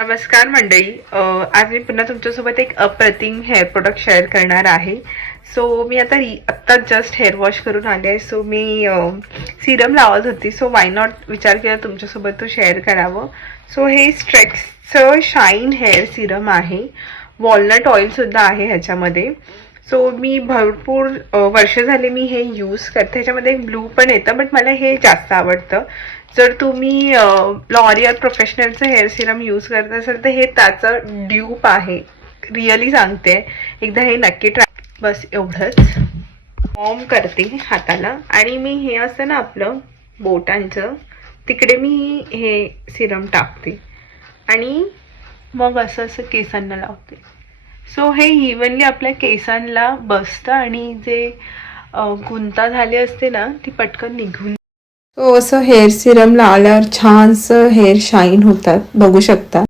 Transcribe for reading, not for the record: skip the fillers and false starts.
नमस्कार मंडळी. आज मी पुन्हा तुमच्यासोबत एक अप्रतिम हेअर प्रोडक्ट शेअर करणार आहे. सो मी आत्ता जस्ट हेअर वॉश करून आले आहे. सो मी सिरम लावत होती. सो वाय नॉट विचार केला तुमच्यासोबत तो शेअर करावं. सो हे स्ट्रेक्सचं शाईन हेअर सिरम आहे. वॉलनट ऑइलसुद्धा आहे ह्याच्यामध्ये. सो मी भरपूर वर्ष झाले मी हे यूज करते. ह्याच्यामध्ये एक ब्लू पण येतं, बट मला हे जास्त आवडतं. जर तुम्ही लॉरियल प्रोफेशनलचं हेअर सिरम यूज करत असाल तर हे त्याचं ड्यूप आहे. रिअली सांगते, एकदा हे नक्की ट्राय. बस एवढंच. वॉर्म करते हाताला आणि मी हे असतं ना आपलं बोटांचं, तिकडे मी हे सिरम टाकते आणि मग असं असं केसांना लावते. सो हे इव्हनली आपल्या केसांना बसतं आणि जे गुंता झाली असते ना ती पटकन निघून. तो असं हेअर सिरम लावल्यावर छानसं हेअर शाईन होतात, बघू शकता.